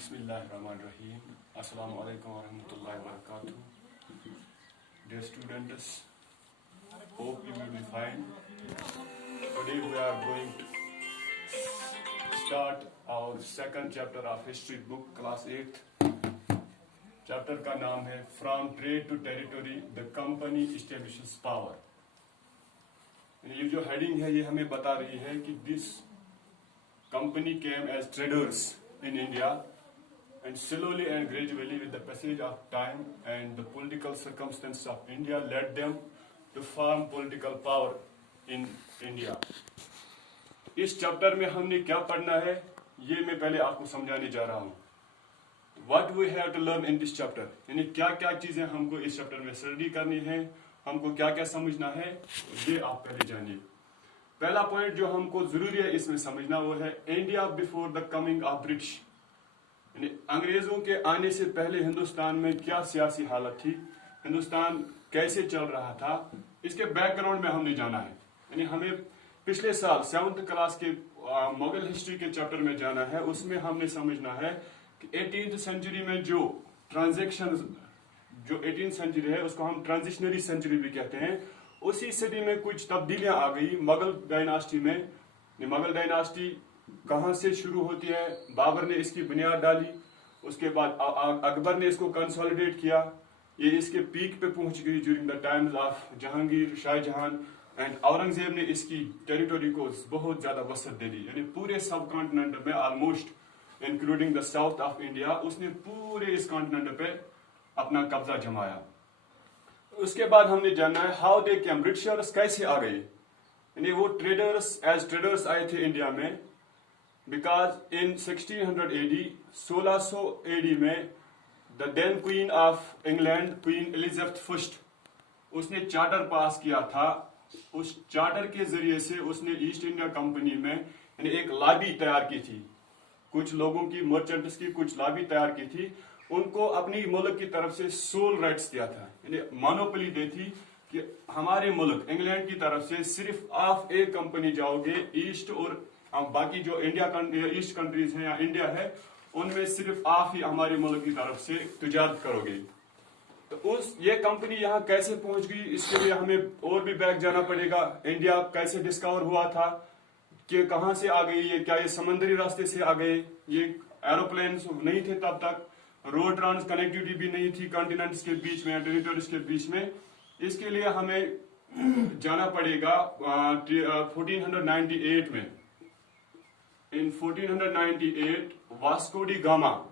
Bismillahirrahmanirrahim. Assalamu alaikum wa rahmatullahi wa barakatuh. Dear students, hope you will be fine. Today we are going to start our second chapter of history book, class 8th. Chapter का नाम है From Trade to Territory, the Company Establishes Power. ये जो heading है ये हमें बता रही है कि this company came as traders in India, and slowly and gradually with the passage of time and the political circumstances of India led them to form political power in India. इस chapter में हमने क्या पढ़ना है ये मैं पहले आपको समझाने जा रहा हूँ. What we have to learn in this chapter, यानी क्या क्या चीजें हमको इस चैप्टर में स्टडी करनी है, हमको क्या क्या समझना है, ये आप पहले जानिए. पहला पॉइंट जो हमको जरूरी है इसमें समझना वो है India before the coming of British, यानी अंग्रेजों के आने से पहले हिंदुस्तान में क्या सियासी हालत थी, हिंदुस्तान कैसे चल रहा था, इसके बैकग्राउंड में हमने जाना है. यानी हमें पिछले साल 7th क्लास के मुगल हिस्ट्री के चैप्टर में जाना है. उसमें हमने समझना है कि 18th सेंचुरी में जो ट्रांजेक्शन, जो 18th सेंचुरी है उसको हम ट्रांजिशनरी सेंचुरी भी कहते हैं. उसी सदी में कुछ तब्दीलियां आ गई मुगल डायनास्टी में. मुगल डायनास्टी कहां से शुरू होती है, बाबर ने इसकी बुनियाद डाली, उसके बाद अकबर ने इसको कंसोलिडेट किया, ये इसके पीक पे पहुंच गई during the times of Jahangir, Shahjahan, and Aurangzeb ने इसकी टेरिटरी को बहुत ज्यादा वसअत दे दी. यानी पूरे सब कॉन्टिनेंट में almost including the south of India उसने पूरे इस कॉन्टिनेंट पे अपना कब्जा जमाया. उसके बाद हमने जानना है हाउ दे केम, ब्रिटिशर्स कैसे आ गए, यानी वो ट्रेडर्स एज ट्रेडर्स आए थे इंडिया में. बिकॉज इन 1600 AD, 1600 AD में the then queen of England, queen Elizabeth first, उसने चार्टर पास किया था. उस चार्टर के जरिए से उसने ईस्ट इंडिया कंपनी में यानी एक लॉबी तैयार की थी, कुछ लोगों की, मर्चेंट्स की कुछ लॉबी तैयार की थी. उनको अपनी मुल्क की तरफ से सोल राइट्स दिया था, यानी मोनोपोली दी थी कि हमारे मुल्क इंग्लैंड की तरफ से सिर्फ आप एक कंपनी जाओगे ईस्ट, और बाकी जो इंडिया ईस्ट कंट्रीज हैं या इंडिया है उनमें सिर्फ आप ही हमारे मुल्क की तरफ से तिजारत करोगे. तो उस ये कंपनी यहाँ कैसे पहुंच गई, इसके लिए हमें और भी बैक जाना पड़ेगा. इंडिया कैसे डिस्कवर हुआ था, कि कहाँ से आ गई ये, क्या ये समंदरी रास्ते से आ गए, ये एरोप्लेन नहीं थे तब तक, रोड ट्रांस कनेक्टिविटी भी नहीं थी कॉन्टिनेंट्स के बीच में, टेरिटोरीज के बीच में. इसके लिए हमें जाना पड़ेगा 1498 में. In 1498, Vasco da Gama,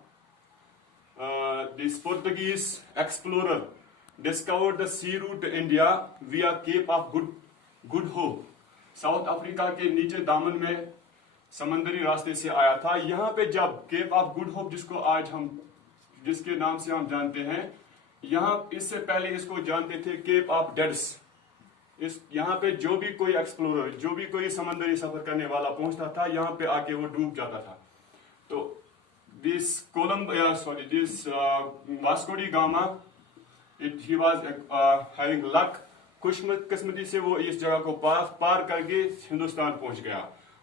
this Portuguese explorer, discovered the sea route to India via Cape of Good Hope. South Africa के नीचे दामन में समंदरी रास्ते से आया था. यहाँ पे जब केप ऑफ गुड होप, जिसको आज हम जिसके नाम से हम जानते हैं, यहाँ इससे पहले इसको जानते थे केप ऑफ डेड्स. इस यहाँ पे जो भी कोई एक्सप्लोरर, जो भी कोई समंदरी सफर करने वाला पहुंचता था यहाँ पे आके वो डूब जाता था. तो this Vasco da Gama, he was having luck, खुशकिस्मती से वो इस जगह को पार करके हिंदुस्तान पहुंच गया.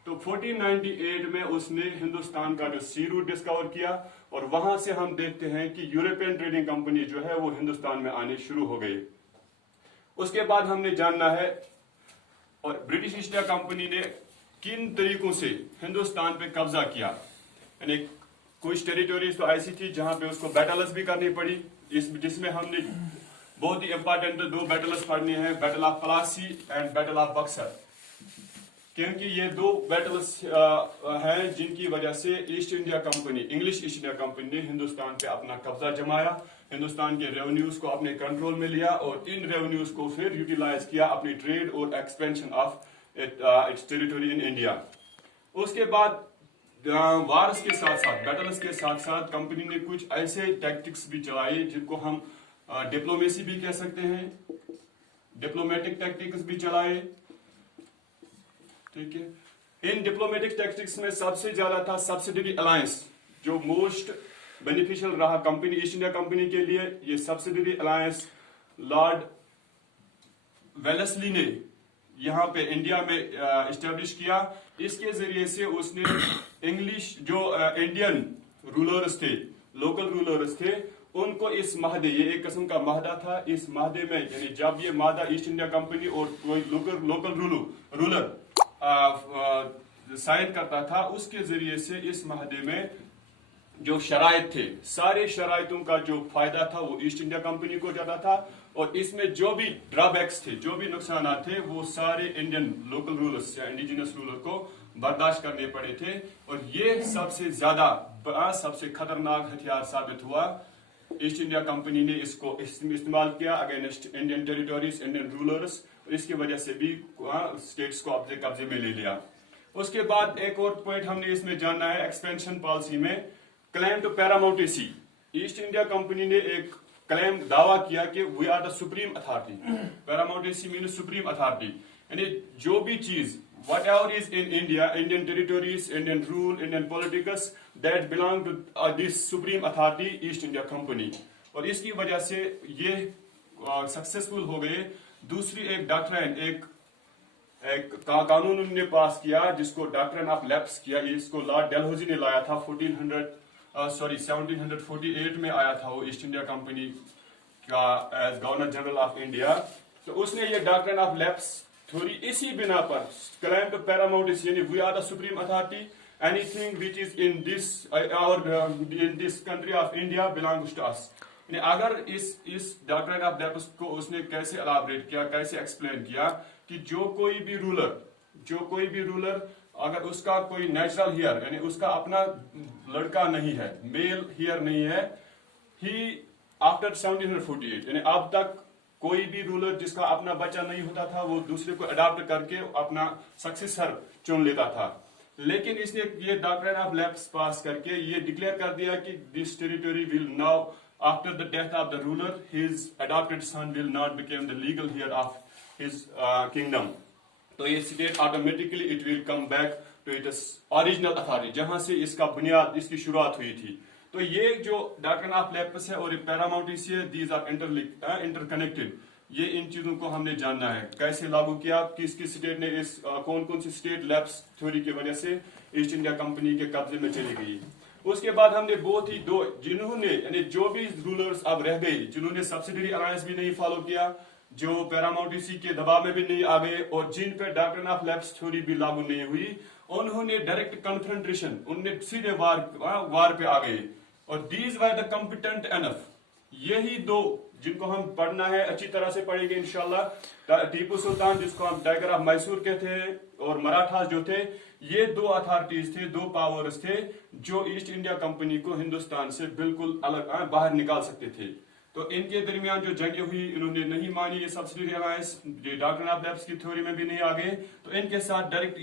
तो 1498 में उसने हिंदुस्तान का जो सी रूट डिस्कवर किया, और वहां से हम देखते हैं कि यूरोपियन ट्रेडिंग कंपनी जो है वो हिंदुस्तान में आने शुरू हो गई. उसके बाद हमने जानना है और ब्रिटिश ईस्ट इंडिया कंपनी ने किन तरीकों से हिंदुस्तान पे कब्जा किया. यानी कुछ टेरिटोरीज तो ऐसी थी जहां पे उसको बैटल्स भी करनी पड़ी, जिसमें हमने बहुत ही इंपॉर्टेंट 2 बैटल्स पढ़नी है, battle of Plassey and battle of Buxar. क्योंकि ये 2 बैटल्स हैं जिनकी वजह से east India company, English east India Company ने हिंदुस्तान पे अपना कब्जा जमाया, हिंदुस्तान के रेवेन्यूज को अपने कंट्रोल में लिया, और इन रेवेन्यूज को फिर यूटिलाइज किया अपनी ट्रेड और expansion of its territory in India. उसके बाद वार्स के साथ साथ, बैटल्स के साथ साथ कंपनी ने कुछ ऐसे टैक्टिक्स भी चलाए जिनको हम डिप्लोमेसी भी कह सकते हैं, डिप्लोमेटिक टैक्टिक्स भी चलाए. ठीक है. इन डिप्लोमेटिक टैक्टिक्स में सबसे ज्यादा था सब्सिडरी अलायंस, जो मोस्ट बेनिफिशियल रहा कंपनी, ईस्ट इंडिया कंपनी के लिए. ये सब्सिडरी अलायंस लॉर्ड वेलेस्ली ने यहाँ पे इंडिया में इस्टेब्लिश किया. इसके जरिए से उसने इंग्लिश जो इंडियन रूलर्स थे, लोकल रूलर्स थे, उनको इस माहदे, ये एक किस्म का माहदा था, इस माहदे में यानी जब ये माहदा ईस्ट इंडिया कंपनी और कोई लोकल रूलर साइन करता था, उसके जरिए से इस माहदे में जो शराइत थे, सारे शराइतों का जो फायदा था वो ईस्ट इंडिया कंपनी को जाता था, और इसमें जो भी ड्रॉबैक्स थे, जो भी नुकसान थे, वो सारे इंडियन लोकल रूलर्स या इंडिजिनस रूलर को बर्दाश्त करने पड़े थे। और ये सबसे ज्यादा सबसे खतरनाक हथियार साबित हुआ। ईस्ट इंडिया कंपनी ने इसको इस्तेमाल किया against Indian territories, Indian rulers, और इसकी वजह से भी स्टेट्स को अपने कब्जे में ले लिया। उसके बाद एक और पॉइंट हमने इसमें जानना है, एक्सपेंशन पॉलिसी में claim to paramountcy. East India Company ने एक क्लेम दावा किया कि we are the supreme authority. Paramountcy mean supreme authority, यानी जो भी चीज whatever is in India, Indian territories, Indian rule, Indian politics, that belong to this supreme authority, East India Company. और इसकी वजह से ये सक्सेसफुल हो गए। दूसरी एक डॉक्ट्रिन, एक कानून उन्होंने पास किया जिसको डॉक्ट्रिन ऑफ लैप्स किया। इसको लॉर्ड डलहौजी ने लाया था 1748 में आया था वो ईस्ट इंडिया कंपनी का as governor general of India. तो उसने ये डॉक्ट्रिन ऑफ लैप्स थोड़ी इसी बिना पर क्लेम टू पैरामाउंटेसी, यानी we are the supreme authority, anything which is in this country of India belongs to us. अगर इस डॉक्ट्रिन ऑफ लैप्स को उसने कैसे एलाबरेट किया, कैसे एक्सप्लेन किया कि जो कोई भी रूलर अगर उसका कोई नेचुरल हेयर, यानी उसका अपना लड़का नहीं है, मेल हेयर नहीं है, ही आफ्टर 1748, यानी अब तक कोई भी रूलर जिसका अपना बच्चा नहीं होता था वो दूसरे को अडॉप्ट करके अपना सक्सेसर चुन लेता था। लेकिन इसने ये डॉक्ट्रिन ऑफ लैप्स पास करके ये डिक्लेयर कर दिया कि this territory will now after the death of the ruler his adopted son will not become the legal heir of his kingdom. तो ये state automatically it will come back to its original authority, जहां से इसका बुनियाद, इसकी शुरुआत हुई थी। तो ये जो डॉक्ट्रिन ऑफ लैप्स है और ये पैरामाउंटेसी है, दीज आर इंटरकनेक्टेड। ये इन चीजों को हमने जानना है, कैसे लागू किया, किस स्टेट ने इस कौन सी स्टेट लैप्स थ्योरी की वजह से ईस्ट इंडिया कंपनी के कब्जे में चली गई। उसके बाद हमने बहुत ही जिन्होंने, यानी जो भी रूलर्स अब रह गए, जिन्होंने सब्सिडरी अलायंस भी नहीं फॉलो किया, जो पैरामाउंटेसी के दबाव में भी नहीं आ गए, और जिन पे डॉक्ट्रिन ऑफ लैप्स थ्योरी भी लागू नहीं हुई, उन्होंने डायरेक्ट कन्फ्रंटेशन, उनने सीधे वार पे आ गए। और these were the competent enough. यही दो जिनको हम पढ़ना है, अच्छी तरह से पढ़ेंगे इंशाल्लाह। टीपू सुल्तान, जिसको हम टाइगर ऑफ मैसूर कहते हैं, और मराठास जो थे, ये दो अथॉरिटीज थे, दो पावर्स थे जो ईस्ट इंडिया कंपनी को हिंदुस्तान से बिल्कुल अलग बाहर निकाल सकते थे। तो इनके दरमियान जो जंगें हुई, इन्होंने नहीं मानी ये subsidiary alliance, doctrine of lapse की थ्योरी में भी नहीं आ गए, तो इनके साथ डायरेक्ट